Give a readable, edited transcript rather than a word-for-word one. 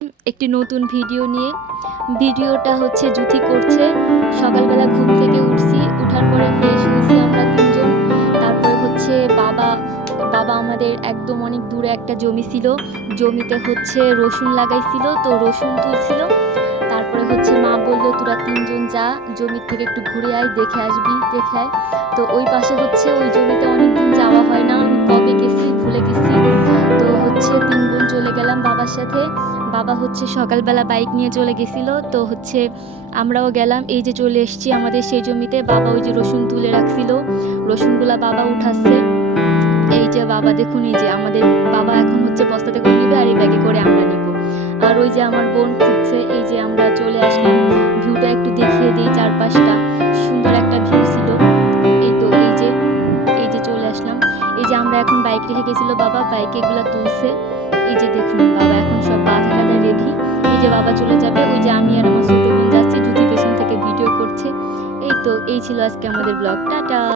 একটি নতুন ভিডিও নিয়ে। ভিডিওটা হচ্ছে জুথি করছে। সকালবেলা ঘুম থেকে উঠছি, উঠার পরে ফ্রেশ হয়েছি আমরা তিনজন। তারপরে হচ্ছে বাবা আমাদের একদম অনেক দূরে একটা জমি ছিল, জমিতে হচ্ছে রসুন লাগাইছিল, তো রসুন তুলছিল। তারপরে হচ্ছে মা বললো তোরা তিনজন যা জমির থেকে একটু ঘুরে আয়, দেখে আসবি, দেখে আয়। তো ওই পাশে হচ্ছে ওই জমিতে অনেকদিন যাওয়া হয় না, আমি কবে গেছি ভুলে গেছি। তো হচ্ছে তিন বোন চলে গেলাম বাবার সাথে। বাবা হচ্ছে সকালবেলা বাইক নিয়ে চলে গেছিলো, তো হচ্ছে আমরাও গেলাম। এই যে চলে এসেছি আমাদের সেই জমিতে। বাবা ওই যে রসুন তুলে রাখছিল, রসুনগুলা বাবা উঠাচ্ছে। এই যে বাবা দেখুন, এই যে আমাদের বাবা এখন হচ্ছে বস্তাতে করে নিবে আর এই ব্যাগে করে আমরা নিব। আর ওই যে আমার বোন খুঁজছে। এই যে আমরা চলে আসলাম, ভিউটা একটু দেখিয়ে দিই। চারপাশটা সুন্দর একটা ভিউ ছিল। এই তো এই যে চলে আসলাম। এই যে আমরা এখন বাইক রেখে গেছিল, বাবা বাইকে এগুলা তুলছে। এই যে দেখুন বাবা এখন সব বাধা টাধা রেডি। এই যে বাবা চলে যাবে, ওই যে আমি আর আমার ছোট বোন যাচ্ছি, জুতি পেছন থেকে ভিডিও করছে। এই তো এই ছিল আজকে আমাদের ব্লগ। টাটা।